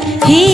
he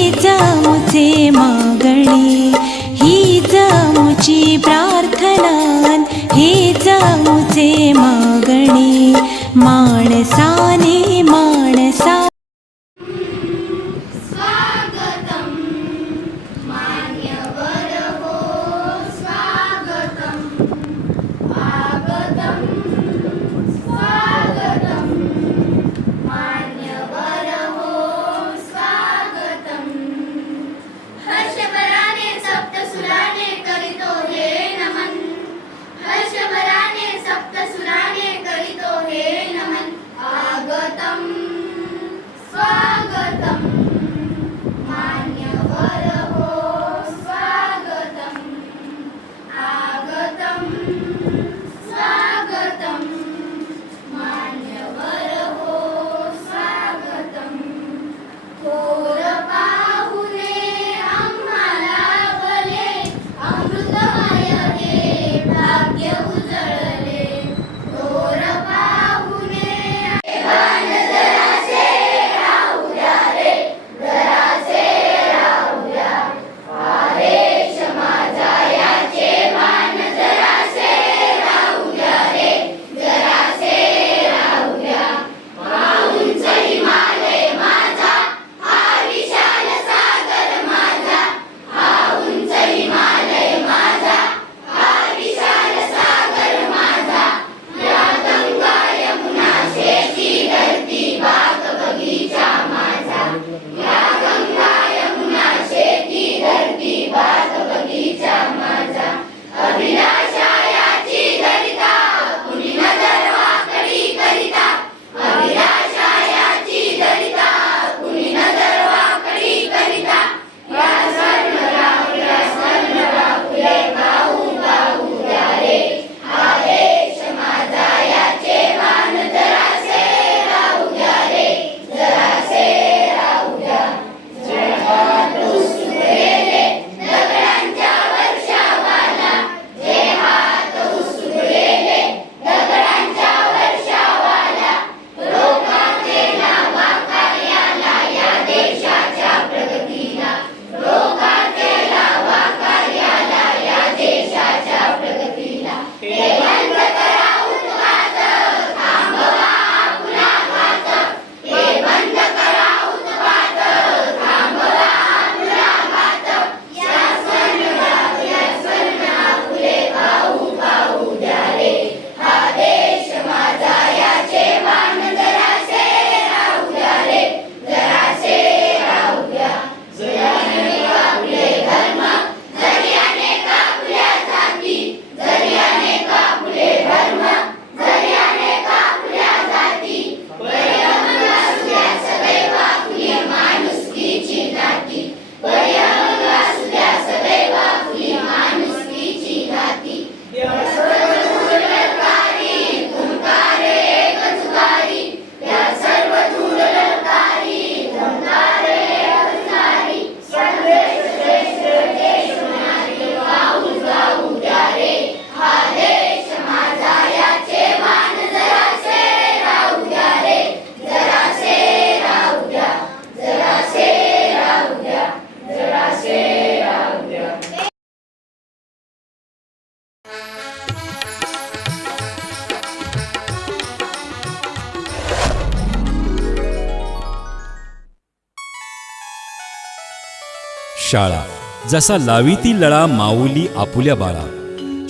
शाळा जसा लावी ती लळा माऊली आपुल्या बाळा.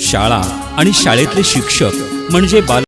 शाळा आणि शाळेतले शिक्षक म्हणजे बाल